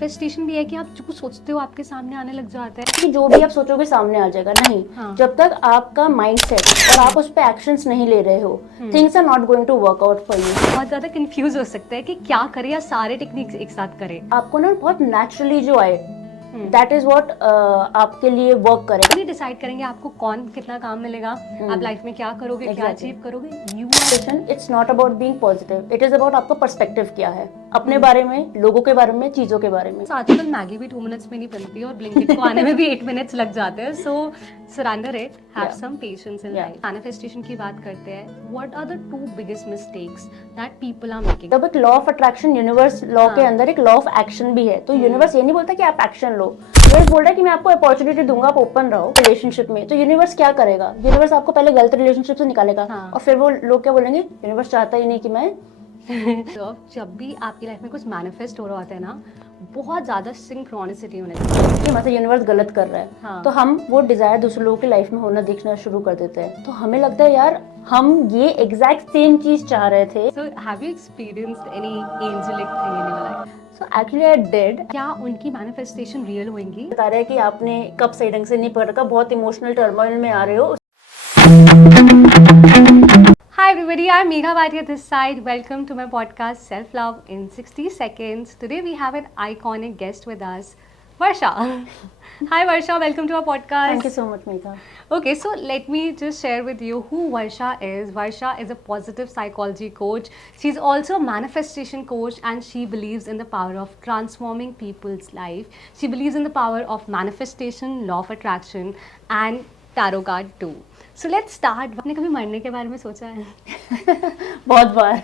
Manifestation भी है कि आप जो सोचते हो आपके सामने आने लग जाता है? कि जो भी आप सोचोगे सामने आ जाएगा, नहीं। हाँ। जब तक आपका माइंडसेट और आप उस पे एक्शंस नहीं ले रहे हो, things are not going to work out for you. बहुत ज्यादा कंफ्यूज हो सकता है कि क्या करे या सारे टेक्निक्स एक साथ करे। आपको ना बहुत नेचुरली जो आए, दैट इज व्हाट आपके लिए वर्क करे। भी डिसाइड करेंगे आपको कौन कितना काम मिलेगा, आप लाइफ में क्या करोगे, क्या Exactly. अचीव करोगे। You it's not about being positive, it is about आपका पर्सपेक्टिव क्या है अपने बारे में, लोगों के बारे में, चीजों के बारे में। आजकल मैगी भी 2 मिनट्स में नहीं बनती और ब्लिंकिट को आने में भी 8 मिनट्स लग जाते हैं। So surrender it, have some patience in life. Manifestation की बात करते हैं, what are the 2 biggest mistakes that people are making? जब एक law of attraction, universe law के अंदर एक लॉ ऑफ एक्शन भी है, तो यूनिवर्स ये नहीं बोलता कि आप एक्शन लो, यूनिवर्स बोल रहा है कि मैं आपको अपॉर्चुनिटी दूंगा, आप ओपन रहो रिलेशनशिप में। तो यूनिवर्स क्या करेगा? यूनिवर्स आपको पहले गलत रिलेशनशिप से निकालेगा, और फिर वो लोग क्या बोलेंगे, यूनिवर्स चाहता ही नहीं कि मैं तो जब भी आपकी लाइफ में कुछ मैनिफेस्ट हो रहा होता है ना, बहुत ज्यादा सिंक्रोनिसिटी होने लगती है कि मतलब यूनिवर्स गलत कर रहा है। हाँ। तो हम वो डिजायर दूसरे लोगों की लाइफ में होना देखना शुरू कर देते हैं, तो हमें लगता है यार हम ये एग्जैक्ट सेम चीज चाह रहे थे। So have you experienced any angelic thing in your life? So actually I did. क्या उनकी मैनिफेस्टेशन रियल होंगी? बता रहे हैं कि आपने कब सही ढंग से नहीं पढ़ रखा, बहुत इमोशनल टर्मोइल में आ रहे हो। Hi everybody, I'm Megha Bhatia this side. Welcome to my podcast Self Love in 60 Seconds. Today we have an iconic guest with us, Varsha. Hi Varsha, welcome to our podcast. Thank you so much, Megha. Okay, so let me just share with you who Varsha is. Varsha is a positive psychology coach. She's also a manifestation coach and she believes in the power of transforming people's life. She believes in the power of manifestation, law of attraction and tarot card too. So let's start. आपने कभी मरने के बारे में सोचा है? बहुत बार।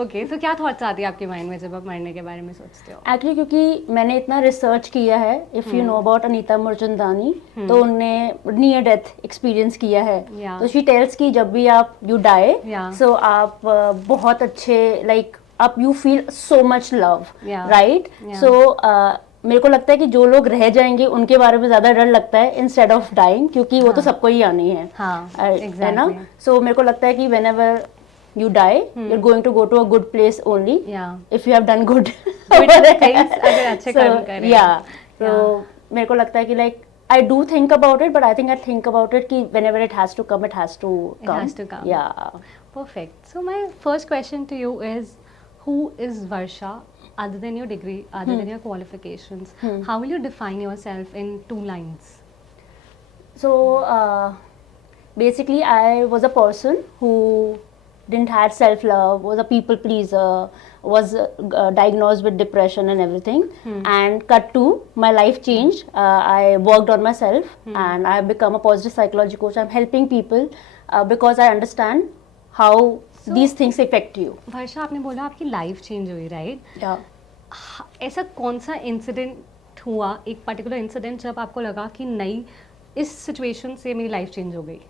Okay, so क्या थॉट्स आती है आपके माइंड में जब आप मरने के बारे में सोचते हो? एक्चुअली क्योंकि मैंने इतना रिसर्च किया है, if you know about Anita Mulchandani, तो उनने नियर डेथ एक्सपीरियंस किया है। Yeah. तो शी टेल्स कि जब भी आप यू डाई, Yeah. सो आप बहुत अच्छे लाइक आप you feel so much love, Yeah. Right? Yeah. सो मेरे को लगता है कि जो लोग रह जाएंगे उनके बारे में ज्यादा डर लगता है इंस्टेड ऑफ डाइंग, क्योंकि वो तो सबको ही आनी है, हाँ, है ना? exactly. सो मेरे को लगता है कि whenever you die, you're going to go to a good place only. Yeah. If you have done good things, अगर अच्छे कर्म करें. yeah. So मेरे को लगता है कि like I do think about it, but I think I think about it कि whenever it has to come, it has to come. It has to come. Yeah. Perfect. So my first question to you is, who is Varsha? Other than your degree, other than your qualifications, how will you define yourself in 2 lines? So basically I was a person who didn't had self-love, was a people pleaser, was diagnosed with depression and everything. And cut to, my life changed. I worked on myself and I have become a positive psychology coach. I'm helping people because I understand how these things affect you. वर्षा, आपने बोला आपकी life change हुई, right? Yeah. ऐसा कौन सा incident हुआ, एक particular incident, जब आपको लगा कि नहीं, इस सिचुएशन से मेरी लाइफ चेंज हो गई?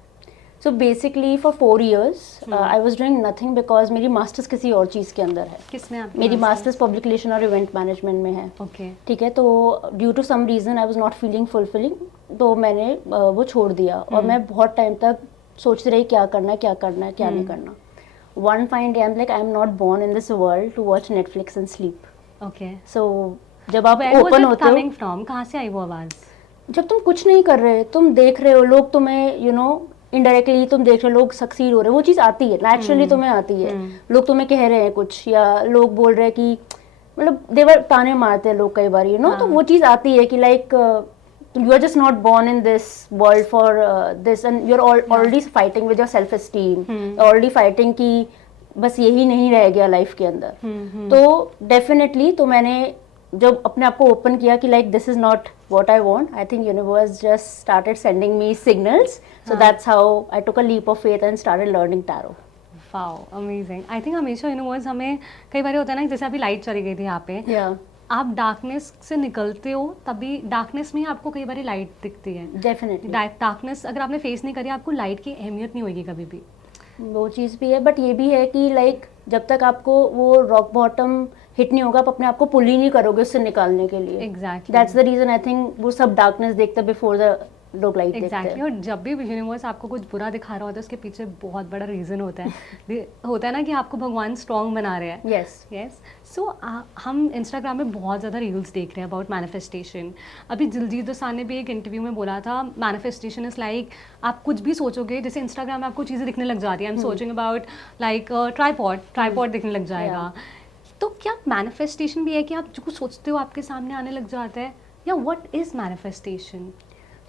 So basically for 4 years I was doing nothing because मेरी मास्टर्स किसी और चीज़ के अंदर है। किसमें आपकी? मेरी मास्टर्स पब्लिक रिलेशन और इवेंट मैनेजमेंट में है। ओके। ठीक है, तो due to some reason I was not feeling fulfilling, तो मैंने वो छोड़ दिया और मैं बहुत टाइम तक सोचती रही क्या करना है, क्या करना है, क्या नहीं करना। One fine day I am like I am not born in this world to watch Netflix and sleep. Okay. So जब आप ओपन होते हो, कमिंग फ्रॉम, कहाँ से आई वो आवाज़? जब तुम कुछ नहीं कर रहे, तुम देख रहे हो लोग तुम्हें, यू नो, इनडायरेक्टली तुम देख रहे हो लोग सक्सीड हो रहे हैं, वो चीज़ आती है नेचुरली, तुम्हें आती है। लोग तुम्हें कह रहे हैं कुछ, या लोग बोल रहे हैं कि, मतलब देवर ताने मारते हैं लोग कई बार, यू नो, तो वो चीज़ आती है कि like you are just not born in this world for this and you are already fighting with your self esteem, already fighting कि बस यही नहीं रह गया लाइफ के अंदर। तो डेफिनेटली तो मैंने जब अपने आप को ओपन किया कि like this is not what I want, I think universe just started sending me signals. So that's how I took a leap of faith and started learning tarot. Wow, amazing. I think हमेशा universe हमें, कई बार होता है ना, जैसे अभी light चली गई थी यहाँ पे, Yeah. आप डार्कनेस से निकलते हो, तभी डार्कनेस में आपको कई बार लाइट दिखती है। Definitely. डार्कनेस अगर आपने फेस नहीं करी, आपको लाइट की अहमियत नहीं होगी कभी भी। वो चीज़ भी है, बट ये भी है कि लाइक जब तक आपको वो रॉक बॉटम हिट नहीं होगा, आप अपने आप को पुल ही नहीं करोगे उससे निकालने के लिए। Exactly. That's the reason I think वो सब डार्कनेस देखते बिफोर द लोग लाइट देखते एग्जैक्टली हैं। और जब भी यूनिवर्स आपको कुछ बुरा दिखा रहा होता है उसके पीछे बहुत बड़ा रीज़न होता है होता है ना कि आपको भगवान स्ट्रॉन्ग बना रहे हैं। यस यस सो हम इंस्टाग्राम में बहुत ज़्यादा रील्स देख रहे हैं अबाउट मैनिफेस्टेशन। अभी दिलजीत दोसांझ ने भी एक इंटरव्यू में बोला था मैनिफेस्टेशन इज़ लाइक आप कुछ भी सोचोगे, जैसे इंस्टाग्राम में आपको चीज़ें दिखने लग जाती हैं। आई एम सोचिंग अबाउट लाइक ट्राईपॉड दिखने लग जाएगा। तो क्या मैनिफेस्टेशन भी है कि आप जो कुछ सोचते हो आपके सामने आने लग जाता है, या what is manifestation?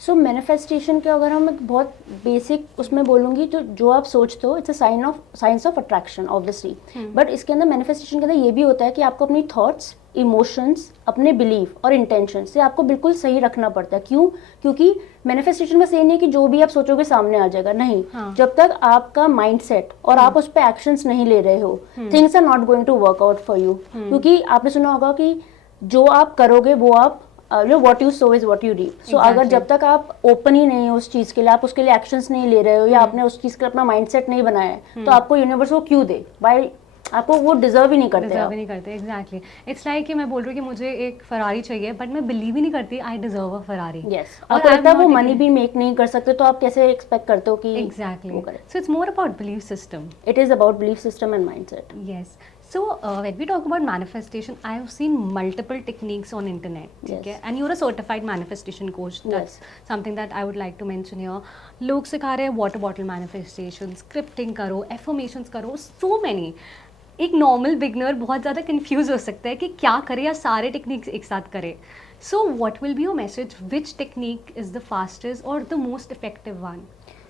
So manifestation के अगर हम एक बहुत बेसिक उसमें बोलूँगी तो जो आप सोचते हो it's a science of attraction obviously. But इसके अंदर मैनिफेस्टेशन के अंदर ये भी होता है कि आपको अपनी थॉट्स, इमोशंस, अपने बिलीफ और इंटेंशन से आपको बिल्कुल सही रखना पड़ता है। क्यों? क्योंकि मैनिफेस्टेशन बस ये नहीं है कि जो भी आप सोचोगे सामने आ जाएगा, नहीं। हाँ. जब तक आपका माइंडसेट और आप उस पर एक्शंस नहीं ले रहे हो, things are not going to work out for you. क्योंकि आपने सुना होगा कि जो आप करोगे वो आप what you sow is what you reap. So अगर जब तक आप ओपन ही नहीं हो उस चीज के लिए, आप उसके लिए एक्शंस नहीं ले रहे हो या आपने उस चीज के लिए अपना माइंडसेट नहीं बनाया है, तो आपको यूनिवर्स वो क्यों दे? बाय आपको वो डिजर्व ही नहीं करते। डिजर्व ही नहीं करते, एग्जैक्टली। इट्स लाइक कि मैं बोल रही हूँ कि मुझे एक फरारी चाहिए बट मैं बिलीव ही नहीं करती I deserve a Ferrari. Yes, आपको लगता है वो मनी भी मेक नहीं कर सकते, तो आप कैसे एक्सपेक्ट करते हो कि exactly. So it's more about belief system. It is about belief system and mindset. Yes. So when we talk about manifestation, I have seen multiple techniques on internet. Yes. Okay? And you're a certified manifestation coach. That's something that I would like to mention here. लोग सिखा रहे हैं water bottle manifestation, scripting करो, affirmations करो, so many. एक normal beginner बहुत ज़्यादा confuse हो सकता है कि क्या करे या सारे टेक्निक्स एक साथ करे। So what will be your message, which technique is the fastest और द मोस्ट इफेक्टिव वन?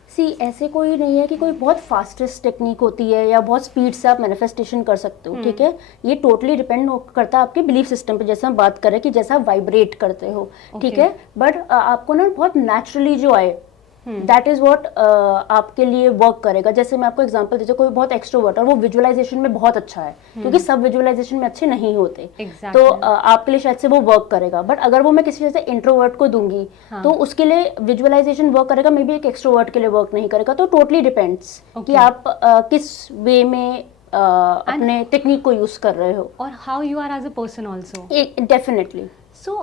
सी ऐसे कोई नहीं है कि कोई बहुत फास्टेस्ट टेक्निक होती है या बहुत स्पीड से आप मैनिफेस्टेशन कर सकते हो, ठीक है। ये टोटली डिपेंड करता है आपके बिलीफ सिस्टम पे, जैसे हम बात करें कि जैसा आप वाइब्रेट करते हो, ठीक है। बट आपको ना बहुत नेचुरली जो आए दैट इज व्हाट आपके लिए वर्क करेगा। जैसे मैं आपको एग्जांपल देती हूँ, कोई बहुत एक्सट्रोवर्ट और वो विजुअलाइजेशन में बहुत अच्छा है, क्योंकि सब विजुअलाइजेशन में अच्छे नहीं होते, तो आपके लिए शायद से वो वर्क करेगा। बट अगर वो मैं किसी जैसे इंट्रोवर्ट को दूंगी तो उसके लिए विजुअलाइजेशन वर्क करेगा, मे बी एक एक्सट्रोवर्ट के लिए वर्क नहीं करेगा। तो टोटली डिपेंड्स कि आप किस वे में अपने टेक्निक को यूज कर रहे हो और how you are as a person also. Definitely. So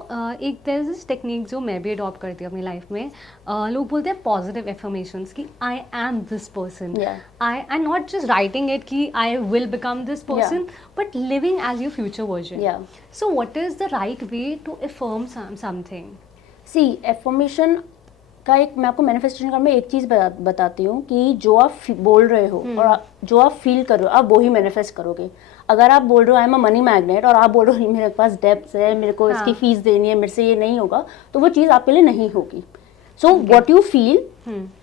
एक देयर इज दिस टेक्निक जो मैं भी अडॉप्ट करती हूँ अपनी लाइफ में। लोग बोलते हैं पॉजिटिव एफर्मेशंस कि I am this person, I not just writing it कि I will become this person, but living as your future version. So what is the right way to affirm something? See affirmation का एक मैं आपको manifestation का मैं एक चीज़ बताती हूँ कि जो आप बोल रहे हो और जो आप फील कर रहे हो, आप वो ही मैनिफेस्ट करोगे। अगर आप बोल रहे हो I am a money magnet और आप बोल रहे हो मेरे पास डेब्ट्स है, मेरे को इसकी फीस देनी है, मेरे से ये नहीं होगा, तो वो चीज़ आपके लिए नहीं होगी। सो what you feel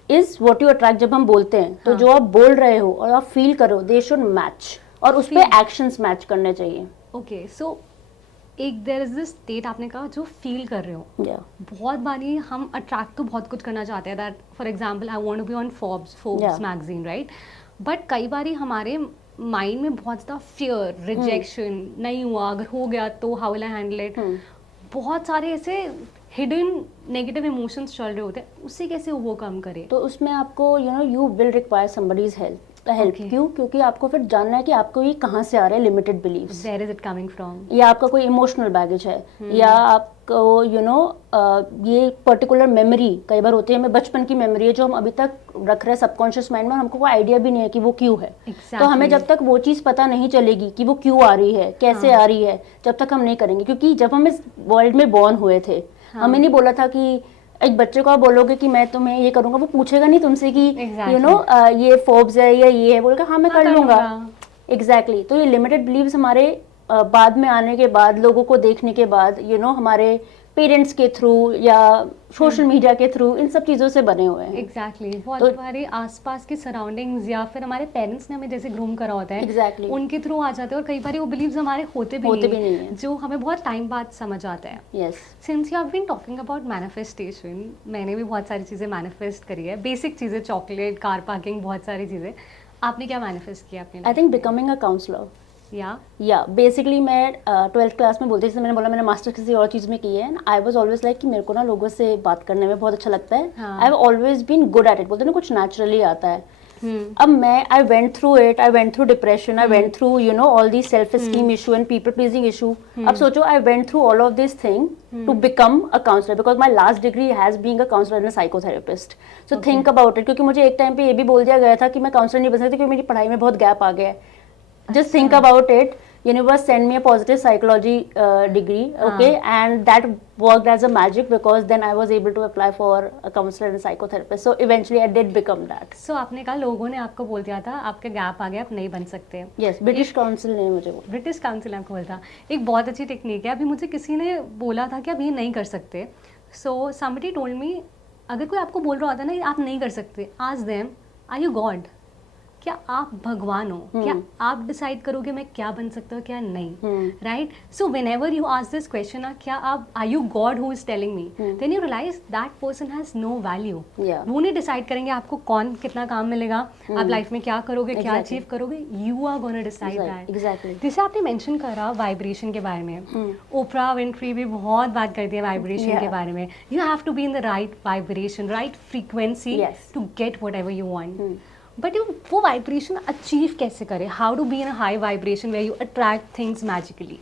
is what you attract. जब हम बोलते हैं तो जो आप बोल रहे हो और आप फील करो, दे शुड मैच, और उस पर एक्शंस मैच करने चाहिए। ओके, सो एक देयर इज दिस स्टेट आपने कहा जो फील कर रहे हो। बहुत बारी हम अट्रैक्ट तो बहुत कुछ करना चाहते हैं, that for example I want to be on Forbes magazine, right. But कई बारी हमारे माइंड में बहुत ज़्यादा फियर, रिजेक्शन, नहीं हुआ, अगर हो गया तो how will I handle it, बहुत सारे ऐसे हिडन नेगेटिव इमोशंस चल रहे होते हैं, उससे कैसे ओवरकम करें? तो उसमें आपको you will require somebody's help. क्यों? क्योंकि आपको फिर जानना है कि आपको ये कहाँ से आ रहा है limited believes, where is it coming from, या आपका कोई इमोशनल बैगेज है, या आपको ये पर्टिकुलर मेमोरी कई बार होती है, हमें बचपन की मेमोरी है जो हम अभी तक रख रहे हैं सबकॉन्शियस माइंड में, हमको कोई आइडिया भी नहीं है कि वो क्यों है। तो हमें जब तक वो चीज़ पता नहीं चलेगी कि वो क्यों आ रही है, कैसे आ रही है, जब तक हम नहीं करेंगे। क्योंकि जब हम इस वर्ल्ड में बॉर्न हुए थे, हमें नहीं बोला था कि एक बच्चे को आप बोलोगे कि मैं तुम्हें ये करूंगा, वो पूछेगा नहीं तुमसे कि ये फोर्ब्स है या ये है, बोलेगा हाँ मैं कर लूंगा। एग्जैक्टली। तो ये लिमिटेड बिलीव्स हमारे बाद में आने के बाद, लोगों को देखने के बाद, हमारे पेरेंट्स के थ्रू या सोशल मीडिया के थ्रू, इन सब चीज़ों से बने हुए हैं। एग्जैक्टली। बहुत हमारे आसपास की सराउंडिंग्स या फिर हमारे पेरेंट्स ने हमें जैसे ग्रूम करा होता है, एग्जैक्टली, उनके थ्रू आ जाते हैं, और कई बार वो बिलीव्स हमारे होते भी नहीं है, जो हमें बहुत टाइम बाद समझ आता है। Yes, since you have been talking about manifestation, मैंने भी बहुत सारी चीज़ें मैनिफेस्ट करी है, बेसिक चीज़ें, चॉकलेट, कार पार्किंग, बहुत सारी चीज़ें। आपने क्या मैनिफेस्ट किया अपने? I think becoming a counsellor. या बेसिकली मैं 12th क्लास में बोलती थी, मैंने बोला मैंने मास्टर किसी और चीज़ में की है, आई वाज ऑलवेज लाइक कि मेरे को ना लोगों से बात करने में बहुत अच्छा लगता है। I have always been good at it. बोलते ना कुछ नेचुरली आता है। अब मैं I went through it, I went through depression, I went through you know all the self esteem issue and people pleasing issue. अब सोचो I went through all of this thing to become a counsellor because my last degree has being a counsellor and a psychotherapist. So think about it, क्योंकि मुझे एक time पे ये भी बोल दिया गया था कि मैं काउंसलर नहीं बन सकती क्योंकि मेरी पढ़ाई में बहुत गैप आ गया है. Just think about it. Universe sent me a positive psychology degree, okay, and that worked as a magic because then I was able to apply for a counselor and a psychotherapist. So eventually I did become that. So आपने कहा लोगों ने आपको बोल दिया था आपके gap आ गया, आप नहीं बन सकते. Yes, British Council ने मुझे बोला. ब्रिटिश काउंसिल ने आपको बोला था. एक बहुत अच्छी टेक्निक है. अभी मुझे किसी ने बोला था कि आप ये नहीं कर सकते. So somebody told me अगर कोई आपको बोल रहा होता ना आप नहीं कर सकते, ask them, are you God? क्या आप भगवान हो? क्या आप डिसाइड करोगे मैं क्या बन सकता हूँ क्या नहीं? Right. So whenever you ask this question क्या आप are you God who is telling me, then you realise that person has no value. वो नहीं डिसाइड करेंगे आपको कौन कितना काम मिलेगा, आप लाइफ में क्या करोगे, क्या अचीव करोगे. You are gonna decide that. Exactly. जैसे आपने मेंशन करा वाइब्रेशन के बारे में, ओपरा विनफ्री भी बहुत बात करती है वाइब्रेशन के बारे में. You have to be in the right vibration, right frequency to get whatever you want. But वो वाइब्रेशन अचीव कैसे करें? How to be in a high vibration where you attract things magically?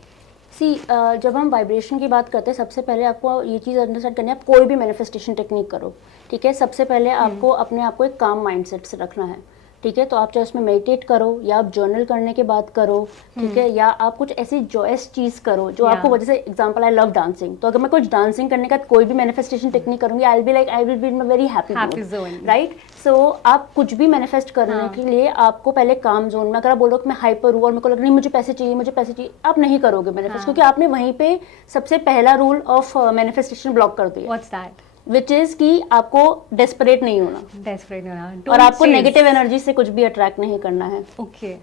See जब हम vibration की बात करते हैं सबसे पहले आपको ये चीज़ अंडरस्टैंड करनी है. आप कोई भी मैनिफेस्टेशन टेक्निक करो, ठीक है, सबसे पहले आपको अपने आप को एक काम माइंडसेट से रखना है. ठीक है, तो आप चाहे उसमें मेडिटेट करो या आप जर्नल करने के बाद करो, ठीक है, या आप कुछ ऐसी जॉयस चीज़ करो जो आपको वजह से. एग्जांपल आई लव डांसिंग, तो अगर मैं कुछ डांसिंग करने का कोई भी मैनिफेस्टेशन टेक्निक करूंगी I will be in a very happy zone, right. So आप कुछ भी मैनिफेस्ट करने के लिए आपको पहले काम जोन में, अगर आप बोलो कि मैं हाइपर हूँ और मेरे को लग नहीं मुझे पैसे चाहिए, आप नहीं करोगे मैनिफेस्ट, क्योंकि आपने वहीं पे सबसे पहला रूल ऑफ मैनिफेस्टेशन ब्लॉक कर दिया. What's that? विच इज कि आपको डेस्परेट नहीं होना, और आपको नेगेटिव एनर्जी से कुछ भी अट्रैक्ट नहीं करना है. Okay.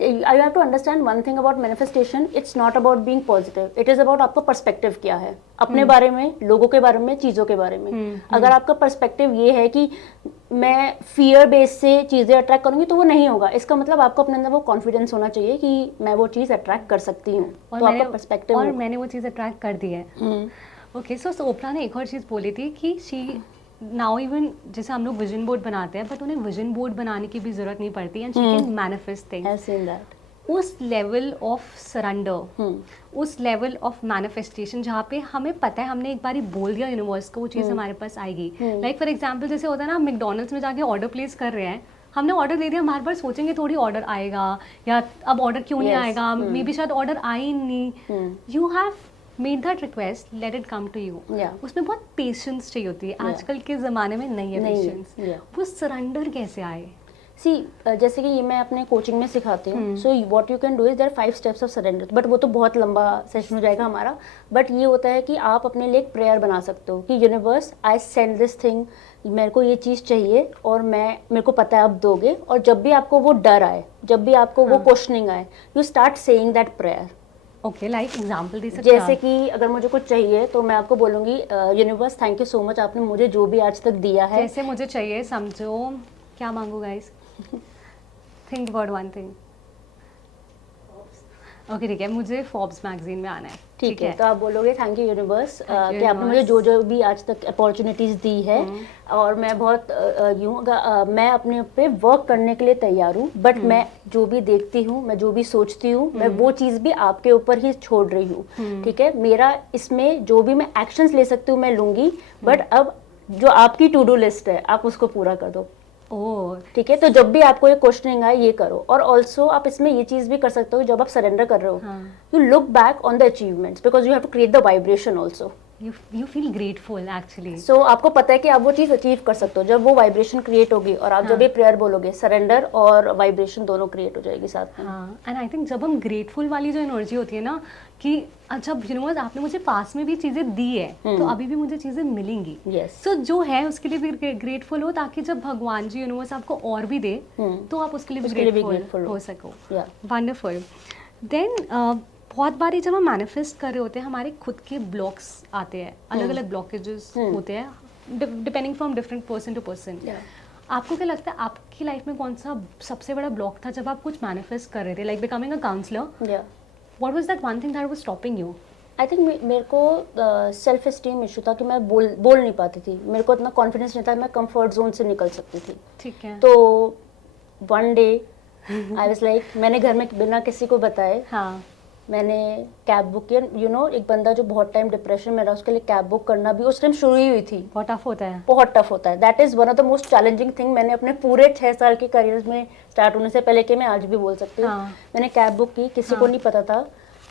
You have to understand one thing about manifestation. It's not about being positive. It is about आपका पर्सपेक्टिव क्या है अपने बारे में, लोगों के बारे में, चीज़ों के बारे में. अगर आपका पर्सपेक्टिव ये है कि मैं फियर बेस से चीज़ें अट्रैक्ट करूंगी तो वो नहीं होगा. इसका मतलब आपको अपने अंदर वो कॉन्फिडेंस होना चाहिए कि मैं वो चीज़ अट्रैक्ट कर सकती हूँ. तो आपका पर्सपेक्टिव, और मैंने वो चीज़ अट्रैक्ट कर दी है. ओके. सो ओपरा ने एक और चीज़ बोली थी कि शी नाउ इवन जैसे हम लोग विजन बोर्ड बनाते हैं बट उन्हें विजन बोर्ड बनाने की भी जरूरत नहीं पड़ती and she can manifest things. उस लेवल ऑफ सरेंडर, उस लेवल ऑफ मैनिफेस्टेशन जहाँ पे हमें पता है हमने एक बार ही बोल दिया यूनिवर्स को वो चीज़ हमारे पास आएगी. लाइक फॉर एग्जांपल जैसे होता है ना, मैकडॉनल्ड्स में जाके ऑर्डर प्लेस कर रहे हैं, हमने ऑर्डर दे दिया, हमारे पास सोचेंगे थोड़ी ऑर्डर आएगा या अब ऑर्डर क्यों नहीं आएगा, मे बी शायद ऑर्डर आए ही नहीं. You have made that request, let it come to you. उसमें बहुत पेशेंस चाहिए होती है. आजकल के ज़माने में नहीं है पेशेंस. वो सरेंडर कैसे आए? सी जैसे कि ये मैं अपने कोचिंग में सिखाती हूँ. So what you can do is there 5 steps of surrender, but वो तो बहुत लंबा सेशन हो जाएगा हमारा. बट ये होता है कि आप अपने लिए एक प्रेयर बना सकते हो कि universe I send this thing, मेरे को ये चीज़ चाहिए और मेरे को पता है आप दोगे. और जब भी आपको वो डर आए, जब भी आपको वो क्वेश्चनिंग आए, you start saying that prayer. Okay. Like example दे सकते हैं? जैसे कि अगर मुझे कुछ चाहिए तो मैं आपको बोलूँगी universe thank you so much, आपने मुझे जो भी आज तक दिया है. जैसे मुझे चाहिए, समझो क्या मांगू guys? Think about one thing. Okay ठीक है, मुझे फोर्ब्स मैगजीन में आना है. ठीक है, तो आप बोलोगे थैंक यू यूनिवर्स कि आपने मुझे जो जो भी आज तक अपॉर्चुनिटीज़ दी है और मैं बहुत मैं अपने पे वर्क करने के लिए तैयार हूँ. बट मैं जो भी देखती हूँ, मैं जो भी सोचती हूँ, मैं वो चीज़ भी आपके ऊपर ही छोड़ रही हूँ. ठीक है, मेरा इसमें जो भी मैं एक्शंस ले सकती हूँ मैं लूँगी, बट अब जो आपकी टू डू लिस्ट है आप उसको पूरा कर दो. ठीक है, तो जब भी आपको ये क्वेश्चनिंग आए ये करो. और ऑल्सो आप इसमें ये चीज भी कर सकते हो, जब आप सरेंडर कर रहे हो you look back on the achievements because you have to create the vibration also. You feel grateful actually. So आपको पता है कि आप वो चीज़ अचीव कर सकते हो. जब वो वाइब्रेशन क्रिएट होगी और आप जब ये प्रेयर बोलोगे, सरेंडर और वाइब्रेशन दोनों क्रिएट हो जाएगी साथ में. हाँ, एंड आई थिंक जब हम ग्रेटफुल वाली जो एनर्जी होती है ना कि अच्छा यूनिवर्स आपने मुझे पास में भी चीज़ें दी है तो अभी भी मुझे चीज़ें मिलेंगी. सो जो है उसके लिए भी ग्रेटफुल हो, ताकि जब भगवान जी यूनिवर्स आपको और भी दे तो आप उसके लिए भी ग्रेटफुल हो सको. वंडरफुल. देन बहुत बारी जब हम मैनिफेस्ट कर रहे होते हैं हमारे खुद के ब्लॉक्स आते हैं, अलग अलग ब्लॉकेजेस होते हैं depending from different person to person. आपको क्या लगता है आपकी लाइफ में कौन सा सबसे बड़ा ब्लॉक था जब आप कुछ मैनिफेस्ट कर रहे थे, like becoming a counsellor? What was that one thing that was stopping you? I think मेरे को सेल्फ एस्टीम इशू था कि मैं बोल नहीं पाती थी. मेरे को इतना कॉन्फिडेंस नहीं था, मैं कंफर्ट जोन से निकल सकती थी. ठीक है. तो one day I was like, मैंने घर में बिना किसी को बताए हाँ मैंने कैब बुक किया। एक बंदा जो बहुत टाइम डिप्रेशन में रहा, उसके लिए कैब बुक करना भी उस टाइम शुरू ही हुई थी। बहुत टफ होता है। बहुत टफ होता है। That is one of the most challenging thing मैंने अपने पूरे 6 साल के करियर में स्टार्ट होने से पहले, कि मैं आज भी बोल सकती हूँ। हाँ। मैंने कैब बुक की, किसी को हाँ। नहीं पता था।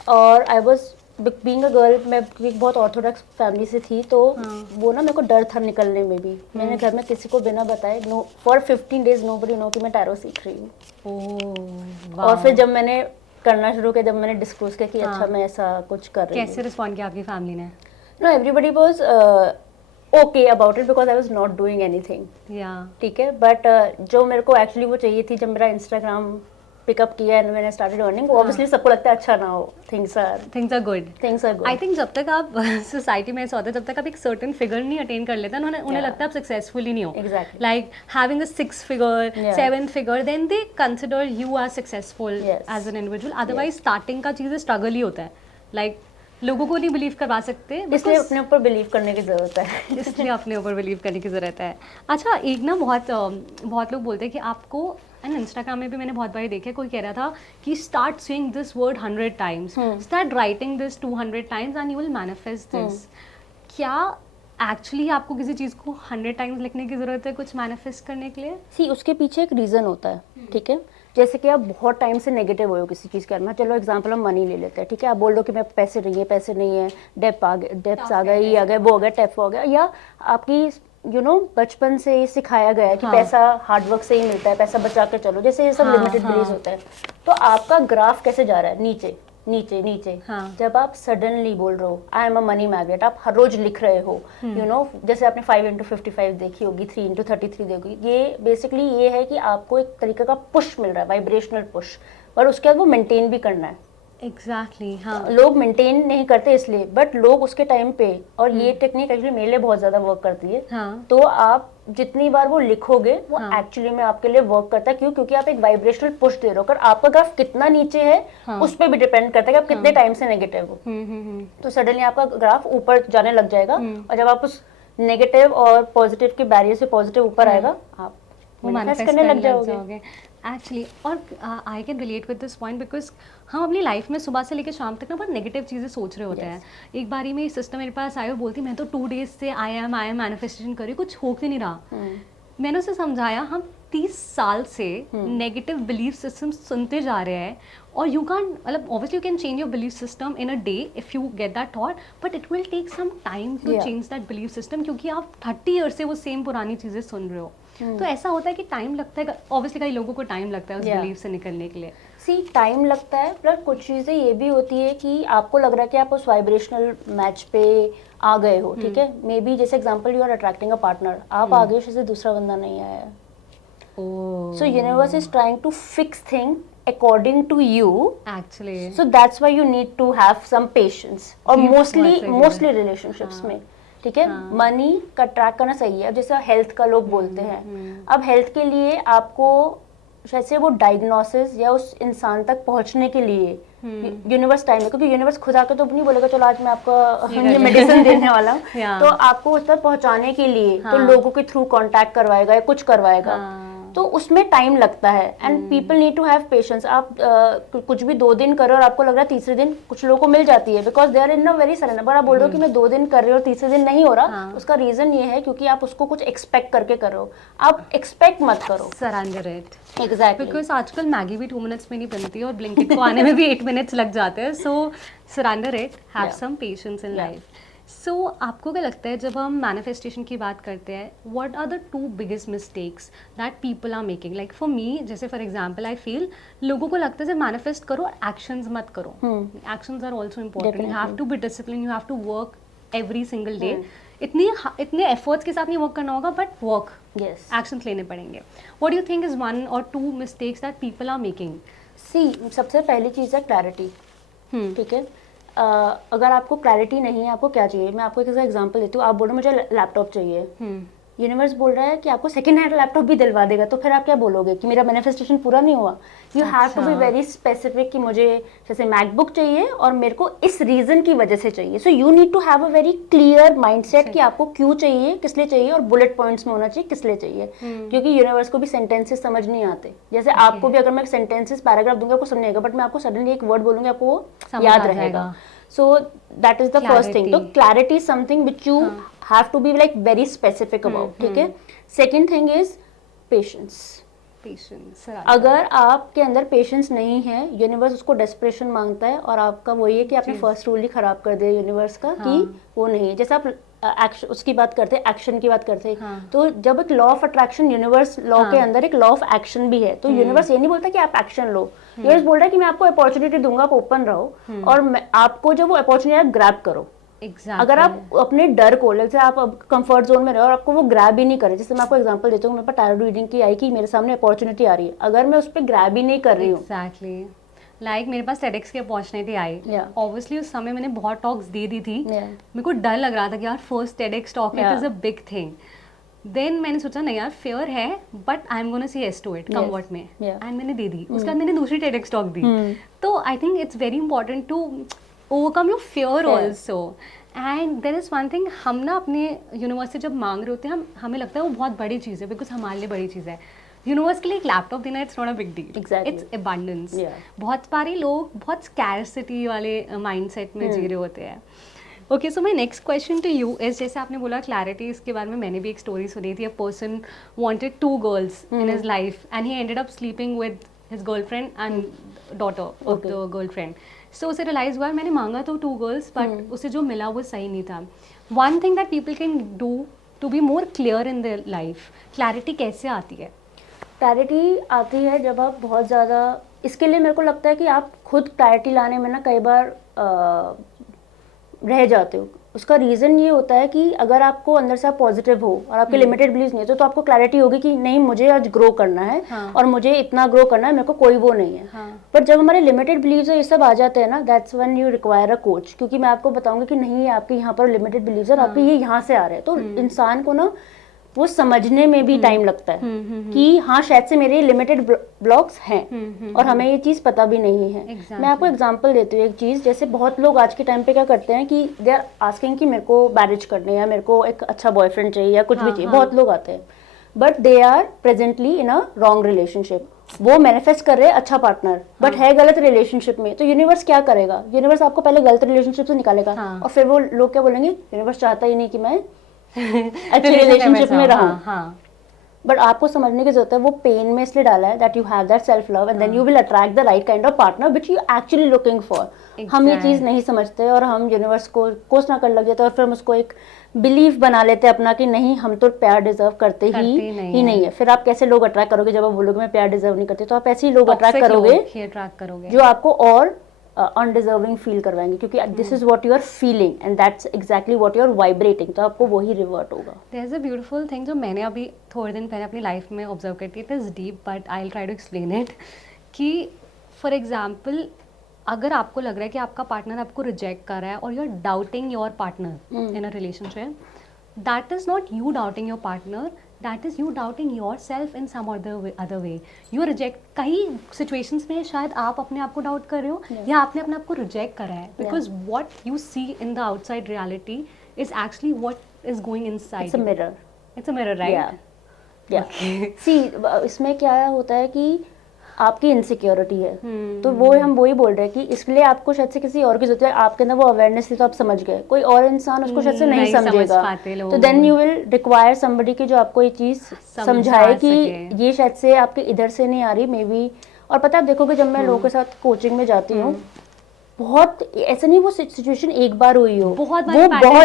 और I was being a girl, मैं एक बहुत ऑर्थोडॉक्स फैमिली से थी, तो वो ना मेरे को डर था निकलने में भी। मैंने घर में किसी को बिना बताए, no for 15 days nobody know कि मैं टैरो सीख रही हूँ। ओह और फिर जब मैंने करना शुरू किया, जब मैंने डिस्क्लोज किया कि अच्छा मैं ऐसा कुछ कर रही हूँ, कैसे रिस्पॉन्ड किया आपकी फैमिली ने? No everybody was okay about it because I was not doing anything. या ठीक है, बट जो मेरे को एक्चुअली वो चाहिए थी, जब मेरा इंस्टाग्राम पिकअप किया एंड मैंने स्टार्टेड अर्निंग, ऑब्वियसली सबको लगता है अच्छा ना हो, things are good. I think जब तक आप सोसाइटी में ऐसा होता है, जब तक आप एक सर्टेन फिगर नहीं अटेन कर लेते हैं, उन्हें लगता है आप सक्सेसफुल ही नहीं हो। Exactly. Like having the 6 figure, Yeah. 7 figure, then they consider you as successful Yes. As an individual. Otherwise starting का चीज़ स्ट्रगल ही होता है। लाइक लोगों को नहीं बिलीव करवा सकते, इसलिए अपने ऊपर बिलीव करने की जरूरत है। इसलिए अपने ऊपर बिलीव करने की ज़रूरत है। अच्छा, एक ना बहुत लोग बोलते हैं कि आपको, एंड इंस्टाग्राम में भी मैंने बहुत बार देखा, कोई कह रहा था कि start saying this word 100 times, start writing this 200 times and you will manifest this. क्या एक्चुअली आपको किसी चीज़ को 100 times लिखने की ज़रूरत है कुछ मैनिफेस्ट करने के लिए? सी उसके पीछे एक रीज़न होता है, ठीक है। जैसे कि आप बहुत टाइम से नेगेटिव हो किसी चीज़ के बारे में, चलो एग्जांपल हम मनी ले लेते हैं, ठीक है। आप बोल दो कि मैं पैसे नहीं है, डेप्स आ गए, ये आ गए, वो हो गया, टैफ हो गया, या आपकी बचपन से ही सिखाया गया है कि पैसा हार्डवर्क से ही मिलता है, पैसा बचा के चलो, जैसे ये सब लिमिटेड बिलीव्स होते हैं। तो आपका ग्राफ कैसे जा रहा है? नीचे नीचे नीचे। जब आप सडनली बोल रहे हो I am a money magnet, आप हर रोज लिख रहे हो, जैसे आपने 5x55 देखी होगी, 3x33 देखी, ये बेसिकली ये है कि आपको एक तरीके का पुश मिल रहा है, वाइब्रेशनल पुश, और उसके बाद वो मेंटेन भी करना है। एग्जैक्टली हाँ। लोग मेंटेन नहीं करते इसलिए, बट लोग उसके टाइम पे, और ये टेक्निक एक्चुअली मेरे लिए बहुत ज्यादा वर्क करती है। तो आप जितनी बार वो लिखोगे, वो एक्चुअली में आपके लिए वर्क करता है। क्यों? क्योंकि आप एक वाइब्रेशनल पुश दे रहे हो। अगर आपका ग्राफ कितना नीचे है, उस पर भी डिपेंड करता है कि आप कितने टाइम से नेगेटिव हो। तो सडनली आपका ग्राफ ऊपर जाने लग जाएगा, और जब आप उस नेगेटिव और पॉजिटिव के बैरियर से पॉजिटिव ऊपर आएगा, आप मैनिफेस्ट करने लग जाओगे एक्चुअली। और I can relate with this point, because हम अपनी लाइफ में सुबह से लेकर शाम तक ना बहुत नेगेटिव चीज़ें सोच रहे होते हैं। एक बारी में सिस्टर मेरे पास आई और बोलती, मैं तो 2 days से आई एम मैनिफेस्टेशन करी, कुछ हो क्यों नहीं रहा। मैंने उसे समझाया, हम 30 साल से नेगेटिव बिलीफ सिस्टम सुनते जा रहे हैं, और यू कैन, मतलब obviously you can change your belief system in a day if you get that thought, but it will take some time to change that belief system, क्योंकि आप 30 years से वो सेम पुरानी चीज़ें सुन रहे हो। तो ऐसा होता है कि टाइम लगता है, ऑब्वियसली कई लोगों को टाइम लगता है उस बिलीफ से निकलने के लिए। सी टाइम लगता है, प्लस कुछ चीज़ें ये भी होती है कि आपको लग रहा है कि आप उस वाइब्रेशनल मैच पे आ गए हो, ठीक है। मे बी जैसे example, you are attracting a partner, आप आ गए, से दूसरा बंदा नहीं आया है। So universe is trying to fix thing according to you actually, so that's why you need to have some patience, और mostly relationships में, ठीक है। मनी का ट्रैक करना सही है। अब जैसे हेल्थ का लोग बोलते हैं, अब हेल्थ के लिए आपको जैसे वो डायग्नोसिस या उस इंसान तक पहुंचने के लिए यूनिवर्स टाइम है, क्योंकि यूनिवर्स खुद आके तो नहीं बोलेगा चलो आज मैं आपको मेडिसिन देने वाला हूँ। तो आपको उस तक पहुंचाने के लिए तो लोगों के थ्रू कांटेक्ट करवाएगा या कुछ करवाएगा, तो उसमें टाइम लगता है। And people need to have patience. आप कुछ भी 2 दिन करो और आपको लग रहा है तीसरे दिन कुछ लोगों को मिल जाती है, because they are in a very sudden. अगर आप बोल रहे हो कि मैं 2 दिन कर रही हूँ और तीसरे दिन नहीं हो रहा, उसका रीजन ये है क्योंकि आप उसको कुछ एक्सपेक्ट करके करो। आप एक्सपेक्ट मत करो, सरेंडर इट। एग्जैक्टली, बिकॉज आजकल मैगी भी 2 minutes में नहीं बनती और ब्लिंकिट को आने में भी 8 minutes लग जाते हैं। So surrender it, have some patience in life. So आपको क्या लगता है, जब हम मैनिफेस्टेशन की बात करते हैं, what are the 2 biggest mistakes that people are making? Like for me, जैसे फॉर एग्जांपल आई फील लोगों को लगता है जब मैनिफेस्ट करो और एक्शंस मत करो। Actions are also important, you have to be discipline, you have to work every single day. इतने एफर्ट्स के साथ नहीं वर्क करना होगा, बट वर्क, एक्शंस लेने पड़ेंगे। What do you think is 1 or 2 mistakes that people are making? See, सबसे पहली चीज़ है क्लैरिटी, ठीक है। अगर आपको क्लैरिटी नहीं है, आपको क्या चाहिए, मैं आपको एक एग्जांपल देती हूँ। आप बोलो मुझे लैपटॉप चाहिए, यूनिवर्स बोल रहा है कि आपको सेकंड हैंड लैपटॉप भी दिलवा देगा, तो फिर आप क्या बोलोगे कि मेरा मैनिफेस्टेशन पूरा नहीं हुआ? You have to be very specific कि मुझे जैसे मैकबुक चाहिए और मेरे को इस रीजन की वजह से चाहिए. So you need to have a very clear mindset कि आपको क्यों चाहिए, किस लिए चाहिए, और बुलेट पॉइंट्स में होना चाहिए किस लिए चाहिए. क्योंकि यूनिवर्स को भी सेंटेंसेस समझ नहीं आते. जैसे आपको भी अगर मैं सेंटेंसेस पैराग्राफ दूंगा आपको समझ नहीं आएगा, बट मैं आपको सडनली एक वर्ड बोलूंगी आपको वो याद रहेगा. So that is the first thing. So clarity is something which you have to be like very specific about. ठीक है. Second thing is patience. अगर आपके अंदर पेशेंस नहीं है, यूनिवर्स उसको डेस्परेशन मांगता है, और आपका वही है कि आपने फर्स्ट रूल ही खराब कर दिया यूनिवर्स का कि वो नहीं है. जैसे आप एक्शन उसकी बात करते हैं, एक्शन की बात करते हैं, तो जब एक law of attraction universe law के अंदर एक लॉ ऑफ एक्शन भी है, तो यूनिवर्स ये नहीं बोलता कि आप एक्शन लो. यूनिवर्स बोल रहा है कि मैं आपको अपॉर्चुनिटी दूंगा, आप ओपन रहो, और आपको जब वो अपॉर्चुनिटी आप ग्रैब करो. Exactly. अगर आप अपने डर को, जैसे आप कंफर्ट जोन में रहो और आपको वो ग्रैब ही नहीं करे, जैसे मैं आपको एग्जांपल देता हूँ, मेरे पास टैरो रीडिंग की आई कि मेरे सामने अपॉर्चुनिटी आ रही है, अगर मैं उस पर ग्रैब ही नहीं कर रही हूँ. Exactly. लाइक मेरे पास TEDx की अपॉर्चुनिटी आई, ऑब्वियसली उस समय मैंने बहुत टॉक्स दे दी थी, मेरे को डर लग रहा था कि यार first TEDx talk it is a big thing. Then मैंने सोचा नहीं यार फेयर है, but I am gonna say yes to it, come what may, and मैंने दे दी. उसके बाद मैंने दूसरी TEDx टॉक दी. तो I think it's very important to overcome your fear also. And there is one thing, हम ना अपने यूनिवर्स से जब मांग रहे होते हैं, हमें लगता है वो बहुत बड़ी चीज़ है, बिकॉज हमारे लिए बड़ी चीज़ है. यूनिवर्स के लिए एक लैपटॉप देना it's not a big deal, it's abundance. बहुत सारे लोग बहुत स्कैरसिटी वाले माइंडसेट में जी रहे होते हैं. Okay, so my next question to you is, जैसे आपने बोला क्लैरिटी, इसके बारे में मैंने भी एक स्टोरी सुनी थी. A person wanted 2 girls in his life and he ended up sleeping with his girlfriend and daughter of the girlfriend. So उसे रियलाइज हुआ मैंने मांगा तो 2 गर्ल्स, बट उसे जो मिला वो सही नहीं था. One thing that people can do to be more clear in their life, clarity कैसे आती है? क्लैरिटी आती है जब आप बहुत ज़्यादा, इसके लिए मेरे को लगता है कि आप खुद क्लैरिटी लाने में ना कई बार रह जाते हो. उसका रीज़न ये होता है कि अगर आपको अंदर से आप पॉजिटिव हो और आपके लिमिटेड बिलीव्स नहीं है, तो आपको क्लैरिटी होगी कि नहीं मुझे आज ग्रो करना है, और मुझे इतना ग्रो करना है, मेरे को कोई वो नहीं है. पर जब हमारे लिमिटेड बिलीव्स ये सब आ जाते हैं ना, that's when you require a coach. क्योंकि मैं आपको बताऊंगी कि नहीं आपके यहाँ पर लिमिटेड बिलीव्स और आपके ये यहाँ से आ रहे हैं, तो इंसान को ना वो समझने में भी टाइम लगता है कि हाँ शायद से मेरे लिमिटेड ब्लॉक्स हैं, और हमें ये चीज़ पता भी नहीं है. मैं आपको एग्जांपल देती हूँ एक चीज़. जैसे बहुत लोग आज के टाइम पे क्या करते हैं कि दे आर आस्किंग कि मेरे को मैरिज करने, या मेरे को एक अच्छा बॉयफ्रेंड चाहिए, या कुछ भी चाहिए. बहुत लोग आते हैं, but they are presently in a wrong relationship. वो मैनिफेस्ट कर रहे हैं अच्छा पार्टनर, बट है गलत रिलेशनशिप में. तो यूनिवर्स क्या करेगा? यूनिवर्स आपको पहले गलत रिलेशनशिप से निकालेगा, और फिर वो लोग क्या बोलेंगे, यूनिवर्स चाहता ही नहीं कि मैं अच्छे रिलेशनशिप में रहूं. बट आपको समझने की जरूरत है वो पेन में इसलिए डाला है that you have that self love, and then you will attract the right kind of partner which you actually looking for. हम ये चीज़ नहीं समझते, और हम यूनिवर्स को कोस ना कर लग जाते हैं, और फिर हम उसको एक बिलीफ बना लेते हैं अपना कि नहीं हम तो प्यार डिजर्व करते ही नहीं है. फिर आप कैसे लोग अट्रैक्ट करोगे? जब आप बोलोगे मैं प्यार डिजर्व नहीं करती, तो आप ऐसे ही लोग अट्रैक्ट करोगे जो आपको और अनडिजर्विंग फील करवाएंगे, क्योंकि this is what you are feeling and that's exactly what you are vibrating. तो आपको वही रिवर्ट होगा. There is a beautiful thing जो मैंने अभी थोड़े दिन पहले अपनी लाइफ में ऑब्जर्व करती है. It is deep but I will try to explain it. कि फॉर एग्जांपल अगर आपको लग रहा है कि आपका पार्टनर आपको रिजेक्ट कर रहा है, और you are doubting your partner in a relationship, that is not you doubting your partner, that is you doubting yourself in some other way. You reject, कई situations में शायद आप अपने आप को डाउट कर रहे हो, या आपने अपने आप को रिजेक्ट करा है, because what you see in the outside reality is actually what is going inside. It's a mirror. It's a mirror, right? Yeah. Okay. See, इसमें क्या होता है कि आपकी इनसिक्योरिटी है, तो वो हम वही बोल रहे हैं कि इसके लिए आपको शायद से किसी और की जरूरत है. आपके अंदर वो अवेयरनेस थी तो आप समझ गए, कोई और इंसान उसको शायद से नहीं समझेगा, तो then you will require somebody की जो आपको ये चीज़ समझाए कि ये शायद से आपके इधर से नहीं आ रही मे बी. और पता है आप देखोगे जब मैं लोगों के साथ कोचिंग में जाती हूँ, बहुत ऐसा नहीं वो सिचुएशन एक बार हुई हो, वो बहुत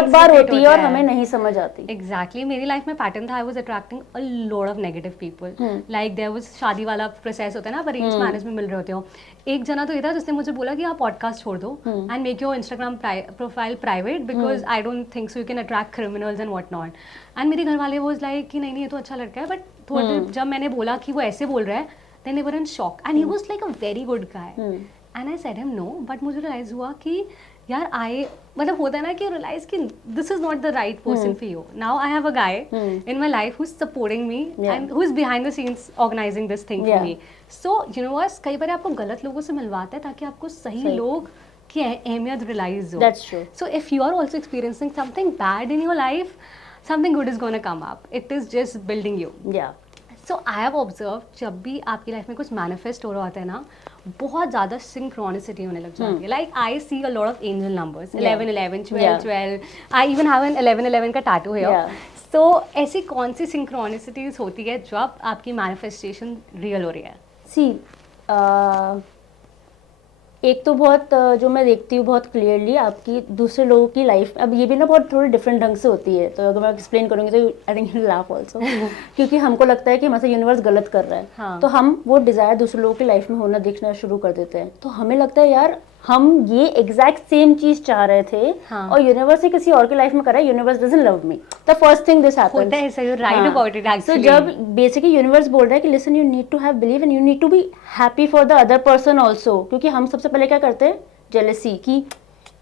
बार होती है और हमें नहीं समझ आती. एग्जैक्टली मेरी लाइफ में पैटर्न था. I was attracting a lot of negative people. Like there was शादी वाला प्रोसेस होता है ना, आप अरेंज मैरिज में मिल रहे होते हो. एक जना तो ये था जिसने मुझे बोला कि आप पॉडकास्ट छोड़ दो and make your Instagram profile private, because I don't think so you can attract criminals and what not. And मेरे घर वाले वाज लाइक कि नहीं ये तो अच्छा लड़का है. बट थोड़ा जब मैंने बोला कि वो ऐसे बोल रहा है, then they were in shock, and he was like a very good guy. And I said him no. But मुझे रियलाइज हुआ कि यार आई मतलब होता है ना कि रियलाइज कि this is not the right person for you. Now I have a guy in my life who is supporting me and who is behind the scenes organising this thing for me. So universe कई बार आपको गलत लोगों से मिलवाता है ताकि आपको सही लोग की अहमियत रियलाइज हो. That's true. So if you are also experiencing something bad in your life, something good is going to come up. It is just building you. Yeah. So I have observe जब भी आपकी life में कुछ manifest हो रहा होता है ना, बहुत ज़्यादा सिंक्रोनिसिटी होने लग जाती है. Like I see a lot of angel numbers 11 11 12 12. I even have an 11 11 का टैटू है. सो ऐसी कौन सी सिंक्रोनिसिटीज होती है जब आपकी मैनिफेस्टेशन रियल हो रही है? सी एक तो बहुत जो मैं देखती हूँ बहुत क्लियरली आपकी दूसरे लोगों की लाइफ, अब ये भी ना बहुत थोड़ी डिफरेंट ढंग से होती है, तो अगर मैं एक्सप्लेन करूँगी तो I think you laugh also क्योंकि हमको लगता है कि हमारा यूनिवर्स गलत कर रहा है. हाँ. तो हम वो डिज़ायर दूसरे लोगों की लाइफ में होना देखना शुरू कर देते हैं. तो हमें लगता है यार हम ये एग्जैक्ट सेम चीज चाह रहे थे. हाँ. और यूनिवर्स ही किसी और की लाइफ में कर रहा है. Universe doesn't love me. The first thing this happens. होता है ऐसा, you right about it so actually. जब बेसिकली यूनिवर्स बोल रहा है कि listen you need to have believe and you need to be happy for the other person also, क्योंकि हम सबसे पहले क्या करते हैं, जेलसी की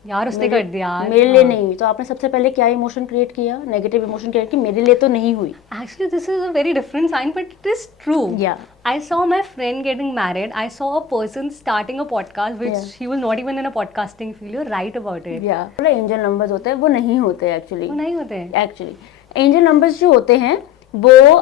यार उसने कर दिया मेरे लिए नहीं. तो आपने सबसे पहले क्या इमोशन क्रिएट किया, नेगेटिव इमोशन क्रिएट की, मेरे लिए तो नहीं हुई. Actually, this is a very different sign, but it is true. Yeah. I saw my friend getting married. I saw a person starting a podcast, which he was not even in a podcasting field. You're right about it. या angel numbers होते हैं वो नहीं होते actually. वो नहीं होते. Actually angel numbers जो होते हैं वो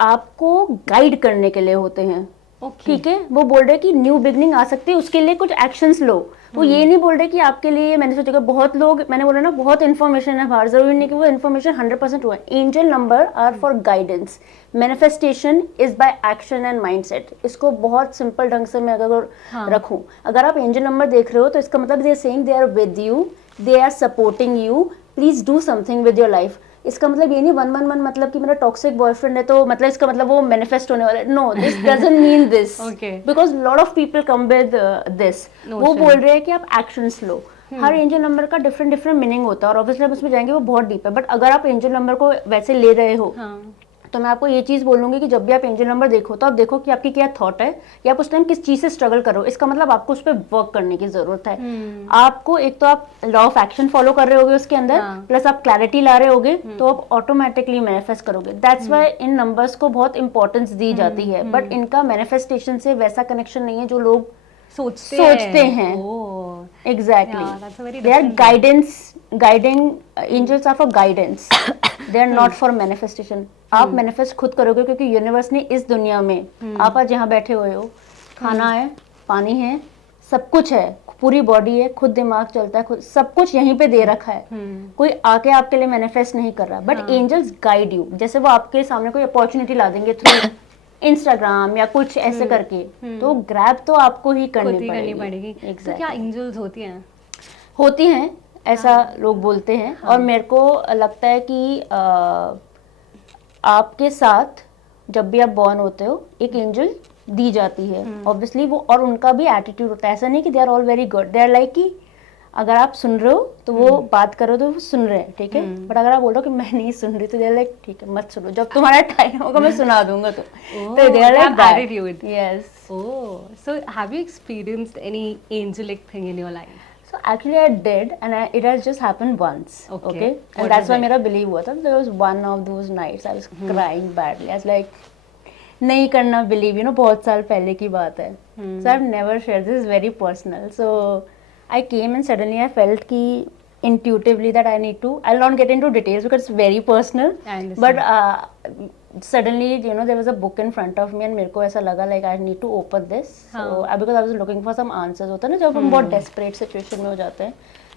आपको गाइड करने के लिए होते हैं. Okay. ठीक है, वो बोल रहे कि न्यू बिगनिंग आ सकती है, उसके लिए कुछ एक्शंस लो. वो ये नहीं बोल रहे कि आपके लिए, मैंने सोचा बहुत लोग, मैंने बोला ना बहुत इन्फॉर्मेशन है बाहर, जरूरी नहीं कि वो इन्फॉर्मेशन 100% हुआ है. Angel number are for guidance. Manifestation is by action and mindset. इसको बहुत सिंपल ढंग से मैं अगर रखूं, अगर आप एंजल नंबर देख रहे हो तो इसका मतलब they are saying they are with you, they are supporting you, please do something with your life. इसका मतलब ये नहीं 111 मतलब कि मेरा टॉक्सिक बॉयफ्रेंड है तो मतलब इसका मतलब वो मैनिफेस्ट होने वाला है. No, this doesn't mean this, because lot of people come with this. वो बोल रहे हैं कि आप एक्शंस लो. हर एंजल नंबर का डिफरेंट डिफरेंट मीनिंग होता है और ऑब्वियसली हम उसमें जाएंगे, वो बहुत डीप है. बट अगर आप एंजल नंबर को वैसे ले रहे हो तो मैं आपको ये चीज़ बोलूँगी कि जब भी आप एंजल नंबर देखो तो आप देखो कि आपकी क्या थॉट है या आप उस टाइम किस चीज़ से स्ट्रगल करो. इसका मतलब आपको उस पर वर्क करने की ज़रूरत है. आपको एक तो आप लॉ ऑफ एक्शन फॉलो कर रहे होगे उसके अंदर, प्लस आप क्लैरिटी ला रहे होगे, तो आप ऑटोमेटिकली मैनिफेस्ट करोगे. दैट्स वाई इन नंबर्स को बहुत इंपॉर्टेंस दी जाती है. बट इनका मैनिफेस्टेशन से वैसा कनेक्शन नहीं है जो लोग सोचते हैं. Exactly, they are guidance, guiding. Angels are for guidance, they are not for manifestation. आप मैनिफेस्ट खुद करोगे क्योंकि यूनिवर्स ने इस दुनिया में आप आज यहाँ बैठे हुए हो, खाना है, पानी है, सब कुछ है, पूरी बॉडी है, खुद दिमाग चलता है, खुद सब कुछ यहीं पे दे रखा है. कोई आके आपके लिए मैनिफेस्ट नहीं कर रहा. But angels guide you. जैसे वो आपके सामने कोई अपॉर्चुनिटी ला देंगे थ्रू इंस्टाग्राम या कुछ ऐसे करके, तो ग्रैब तो आपको ही करनी पड़ेगी. तो क्या एंजल्स होती हैं ऐसा लोग बोलते हैं. और मेरे को लगता है कि आपके साथ जब भी आप बॉर्न होते हो एक एंजल दी जाती है ऑब्वियसली वो, और उनका भी एटीट्यूड होता है. ऐसा नहीं कि they are all very good, they are like कि अगर आप सुन रहे हो तो वो बात करो तो वो सुन रहे हैं, ठीक है. बट अगर आप बोल रहे हो कि मैं नहीं सुन रही तो दे आर लाइक ठीक है मत सुनो, जब तुम्हारा टाइम होगा मैं सुना दूंगा. तो they are like attitude. Yes. So have you experienced any angelic thing in your life? So actually I did, and it has just happened once. Okay. And that's why मेरा believe हुआ था. There was one of those nights I was crying badly. I was like, नहीं करना believe, you know, बहुत साल पहले की बात है. So I've never shared. This is very personal. So I came and suddenly I felt कि intuitively that I need to. I'll not get into details because it's very personal. I understand. But suddenly, you know, there was a book in front of me and मेरे को ऐसा लगा like I need to open this. So because I was looking for some answers. होता है ना जब हम बहुत desperate situation में हो जाते हैं.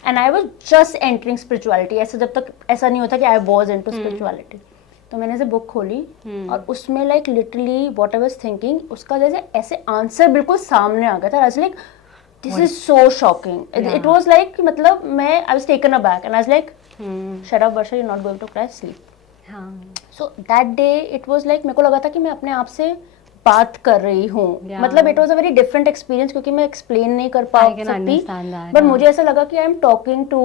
And I was just entering spirituality. ऐसा जब तक ऐसा नहीं होता कि I was into spirituality. तो मैंने ऐसे बुक खोली और उसमें like literally what I was thinking, उसका जैसे ऐसे आंसर बिल्कुल सामने आ गया था. I was like, this is so shocking. It was like मतलब मैं I was taken aback and I was like, shut up Varsha, you're not going to cry, sleep. So that day it was like मेरे को लगा था कि मैं अपने आप से बात कर रही हूँ. मतलब it was a very different experience क्योंकि मैं explain नहीं कर पा सकती. But मुझे ऐसा लगा कि I am talking to,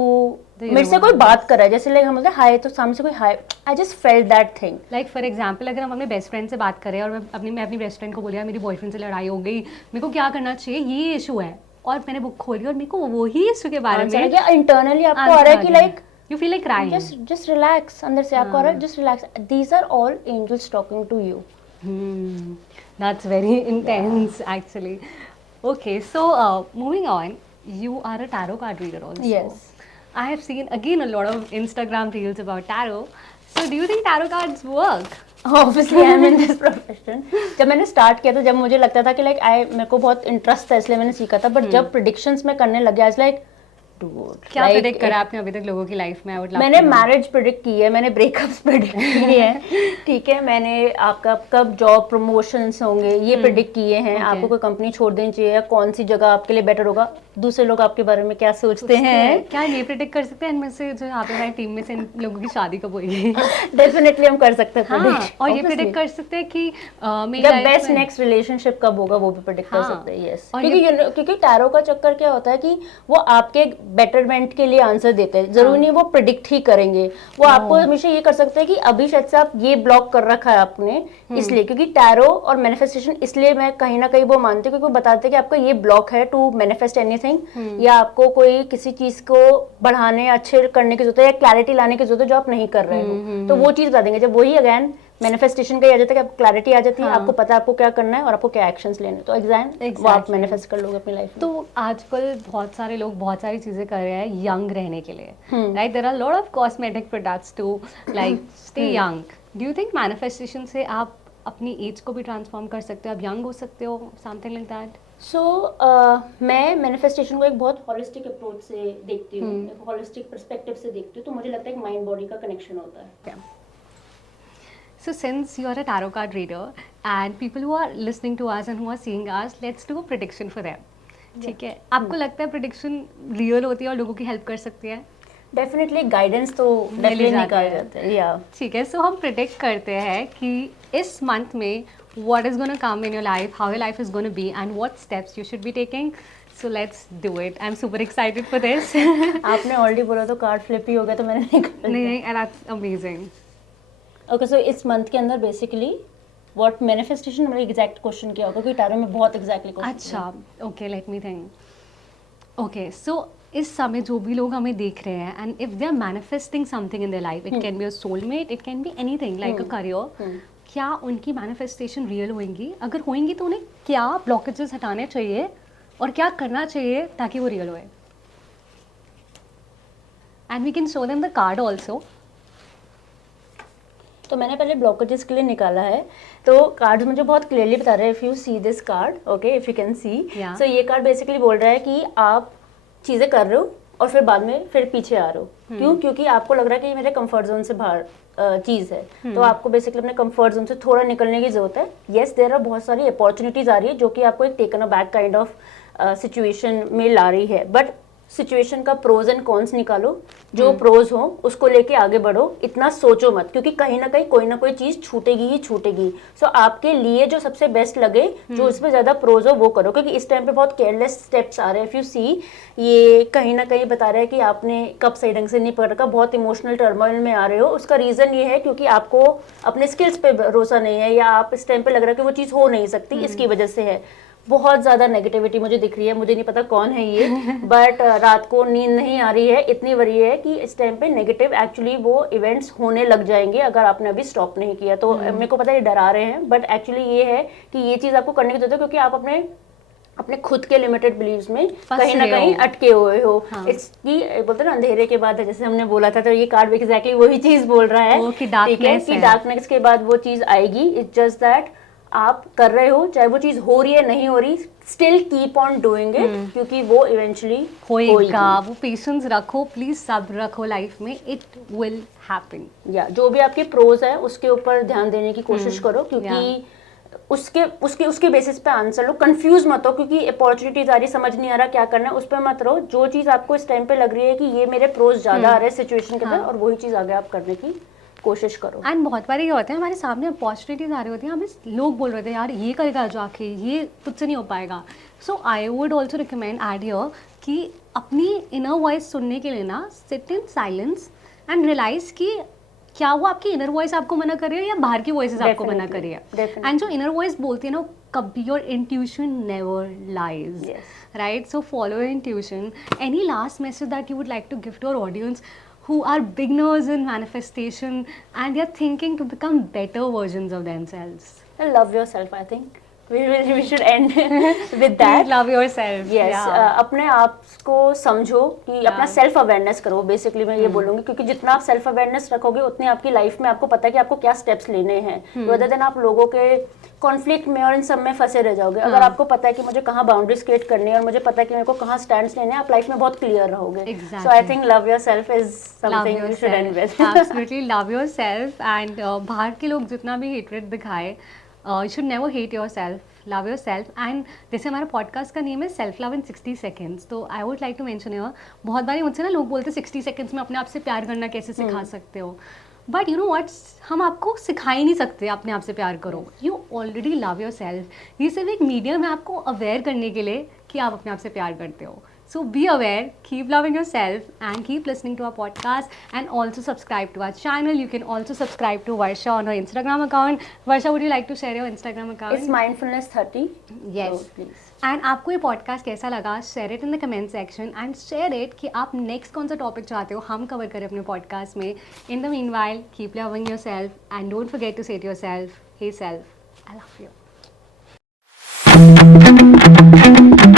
मेरे से कोई बात कर रहा है, जैसे like हम बोलते हैं हाय तो सामने से कोई हाय. I just felt that thing. Like for example अगर हम अपने बेस्ट फ्रेंड से बात करें और मैं अपनी बेस्ट फ्रेंड को बोलिया मेरी बॉयफ्रेंड से लड़ाई हो गई, मेरे को क्या करना चाहिए, ये इशू है, और मैंने बुक खोली और मेरे को वही इसके बारे में इंटरनली आपको आ रहा है कि like you feel like crying, just relax, अंदर से आपको आ रहा है just relax, these are all angels talking to you. That's very intense actually. Okay, so moving on, you are a tarot card reader also. Yes. I have seen again a lot of Instagram reels about tarot. So do you think tarot cards work? Obviously I am in this profession. जब मैंने start किया था, जब मुझे लगता था कि like मेरे को बहुत इंटरेस्ट था इसलिए मैंने सीखा था, बट जब प्रिडिक्शंस में करने लग गया लाइक क्या प्रेडिक्ट करा आपने अभी तक लोगों की लाइफ में? मैंने मैरिज प्रेडिक्ट की है, मैंने ब्रेकअप्स प्रेडिक्ट किए हैं, ठीक है, मैंने आपका कब जॉब प्रमोशंस होंगे ये प्रेडिक्ट किए हैं, आपको कोई कंपनी छोड़ देनी चाहिए या कौन सी जगह आपके लिए बेटर होगा, दूसरे लोग आपके बारे में क्या सोचते हैं। क्या ये प्रेडिक्ट कर सकते हैं इनमें से जो यहाँ पे हमारी टीम में से इन लोगों की शादी कब होगी? डेफिनेटली हम कर सकते हैं predict, और ये obviously. प्रेडिक्ट कर सकते हैं कि द बेस्ट नेक्स्ट रिलेशनशिप कब होगा वो भी प्रेडिक्ट कर सकते हैं। यस, क्योंकि टैरो का चक्कर क्या होता है कि वो आपके बेटरमेंट के लिए आंसर देते हैं, जरूरी नहीं वो प्रेडिक्ट ही करेंगे, वो आपको हमेशा ये कर सकते हैं कि अभी शायद से आप ये ब्लॉक कर रखा है आपने, इसलिए, क्योंकि टैरो और मैनिफेस्टेशन इसलिए मैं कहीं ना कहीं वो मानती हूँ क्योंकि वो बताते हैं कि आपका ये ब्लॉक है टू मैनिफेस्ट एनीथिंग, या आपको कोई किसी चीज को बढ़ाने अच्छे करने की जरूरत है या क्लैरिटी लाने की जरूरत है जो आप नहीं कर रहे हो, तो वो चीज बता देंगे। जब वही अगेन मैनिफेस्टेशन का ही आ जाता है कि आपको क्लैरिटी आ जाती है, आपको पता है आपको क्या करना है और आपको क्या एक्शंस लेने, तो वो आप मैनिफेस्ट कर लोगे अपनी लाइफ में। तो आजकल बहुत सारे लोग बहुत सारी चीजें कर रहे हैं यंग रहने के लिए, right? There are lot of cosmetic products to like stay young. Do you think manifestation से आप अपनी एज को भी ट्रांसफॉर्म कर सकते हो, आप यंग हो सकते हो, समथिंग लाइक दैट? सो मैं मैनिफेस्टेशन को एक बहुत हॉलिस्टिक अप्रोच से देखती हूँ, एक हॉलिस्टिक पर्सपेक्टिव से देखती हूँ, तो मुझे लगता है कि माइंड बॉडी का कनेक्शन होता है। So since you are a tarot card reader and people who are listening to us and who are seeing us, let's do a prediction for them. ठीक है, आपको लगता है prediction real होती है और लोगों की हेल्प कर सकती है? डेफिनेटली गाइडेंस तो डेफिनेटली निकाल जाते हैं, या ठीक है। सो हम प्रिडिक्ट करते हैं कि इस मंथ में what is going to come in your life, how your life is going to be and what steps you should be taking. So let's do it. I'm super excited for this. आपने already बोला तो card flip ही हो गया तो मैंने निकाल दिया। नहीं, and that's amazing. Okay, so इस मंथ के अंदर बेसिकली व्हाट मैनिफेस्टेशन, मतलब एग्जैक्ट क्वेश्चन क्या होगा क्योंकि टैरो में बहुत एग्जैक्टली क्वेश्चन। अच्छा, okay, let me think. Okay, so इस समय जो भी लोग हमें देख रहे हैं and if they are manifesting something in their life, it can be a soulmate, it can be anything like a career, क्या उनकी मैनिफेस्टेशन रियल होंगी? अगर होंगी तो उन्हें क्या ब्लॉकेजेस हटाने चाहिए और क्या करना चाहिए ताकि वो रियल होए? And we can show them the card also. तो मैंने पहले ब्लॉकेजेस के लिए निकाला है, तो कार्ड्स मुझे बहुत क्लियरली बता रहे हैं, if you see this card, okay, if you can see, so ये कार्ड बेसिकली बोल रहा है कि आप चीज़ें कर रहे हो और फिर बाद में फिर पीछे आ रहे हो। क्यों? क्योंकि आपको लग रहा है कि ये मेरे कंफर्ट जोन से बाहर चीज़ है, तो आपको बेसिकली अपने कंफर्ट जोन से थोड़ा निकलने की जरूरत है। येस, देयर आर बहुत सारी अपॉर्चुनिटीज आ रही है जो कि आपको एक taken a back kind of situation में ला रही है, बट सिचुएशन का प्रोज एंड कॉन्स निकालो, जो प्रोज हो उसको लेके आगे बढ़ो, इतना सोचो मत, क्योंकि कहीं ना कहीं कोई ना कोई चीज छूटेगी ही छूटेगी। सो आपके लिए जो सबसे बेस्ट लगे, जो उसमें ज्यादा प्रोज हो वो करो, क्योंकि इस टाइम पे बहुत केयरलेस स्टेप्स आ रहे हैं। इफ यू सी, ये कहीं ना कहीं बता रहा है कि आपने कब सही ढंग से नहीं पकड़ रखा, बहुत इमोशनल टर्मोइल में आ रहे हो। उसका रीजन ये है क्योंकि आपको अपने स्किल्स पे भरोसा नहीं है, या आप इस टाइम पे लग रहा है कि वो चीज हो नहीं सकती, इसकी वजह से है। बहुत ज़्यादा नेगेटिविटी मुझे दिख रही है, मुझे नहीं पता कौन है ये, बट रात को नींद नहीं आ रही है, इतनी वरी है कि इस टाइम पे नेगेटिव एक्चुअली वो इवेंट्स होने लग जाएंगे अगर आपने अभी स्टॉप नहीं किया। तो मेरे को पता है ये डरा रहे हैं, बट एक्चुअली ये है कि ये चीज़ आपको करने की जरूरत है, क्योंकि आप अपने खुद के लिमिटेड बिलीव्स में कहीं ना कहीं अटके हुए हो। इसकी बोलते हैं ना, अंधेरे के बाद है, जैसे हमने बोला था, तो ये कार्ड एग्जैक्टली वही चीज़ बोल रहा है, ठीक है, कि डार्कनेस के बाद वो चीज़ आएगी। इट्स जस्ट दैट आप कर रहे हो, चाहे वो चीज हो रही है नहीं हो रही, still keep on doing it, क्योंकि वो इवेंचुअली होएगा। वो पेशेंस रखो, प्लीज सब्र रखो लाइफ में, इट विल हैपन। या जो भी आपके प्रोज है उसके ऊपर ध्यान देने की कोशिश करो, क्योंकि उसके बेसिस पे आंसर लो। कंफ्यूज मत हो, क्योंकि अपॉर्चुनिटीज आ रही, समझ नहीं आ रहा क्या करना है, उस पर मत रहो। जो चीज आपको इस टाइम पे लग रही है कि ये मेरे प्रोज ज्यादा आ रहे हैं सिचुएशन के अंदर, और वही चीज आगे आप करने की कोशिश करो। एंड बहुत बार ये होता है, हमारे सामने अपॉर्चुनिटीज आ रही होती हैं, हमें लोग बोल रहे थे यार ये करेगा जाके, ये तुझसे नहीं हो पाएगा। So I would also recommend add here कि अपनी इनर वॉइस सुनने के लिए ना, sit in silence and realise कि क्या वो आपकी इनर वॉइस आपको मना कर रही है या बाहर की वॉइसेस आपको मना कर रही है. Definitely. एंड जो इनर वॉइस बोलती है ना, कभी your intuition never lies, right? So follow your intuition. Any last message that you would like to give to our audience who are beginners in manifestation and they're thinking to become better versions of themselves? Love yourself, I think. We should end with that. Please love yourself. Yes, Yeah. अपने आप को समझो कि अपना self awareness करो. Basically मैं ये बोलूँगी, क्योंकि जितना आप सेल्फ अवेयरनेस रखोगे उतनी आपकी लाइफ में आपको पता है कि आपको क्या स्टेप्स लेने हैं, rather than आप लोगों के कॉन्फ्लिक्ट में और इन सब में फंसे रह जाओगे. अगर आपको पता है कि मुझे कहाँ बाउंड्रीज क्रिएट करनी है और मुझे पता है कि मेरे को कहाँ स्टैंड्स लेने हैं, आप लाइफ में बहुत क्लियर रहोगे. Exactly. So I think love yourself is something you should and with. Absolutely love yourself. And बाहर के लोग जितना भी hatred दिखाए, you should never hate yourself. Love yourself. And जैसे हमारा पॉडकास्ट का नेम है सेल्फ लव इन 60 सेकेंड्स, तो I would like to mention here, बहुत बार मुझसे ना लोग बोलते हैं 60 सेकेंड्स में अपने आप से प्यार करना कैसे सिखा सकते हो. बट यू नो व्हाट, हम आपको सिखा ही नहीं सकते अपने आप से प्यार करो. You already love your self. ये सिर्फ एक मीडियम है आपको अवेयर करने के लिए कि आप अपने आप से प्यार करते हो. So be aware, keep loving yourself and keep listening to our podcast and also subscribe to our channel. You can also subscribe to Varsha on her Instagram account. Varsha, would you like to share your Instagram account? It's mindfulness30. Yes. So, please. And आपको ये podcast कैसा लगा, share it in the comment section and share it कि आप next कौन सा topic चाहते हो हम कवर करें अपने पॉडकास्ट में. In the meanwhile, keep loving yourself and don't forget to say to yourself, hey self, I love you.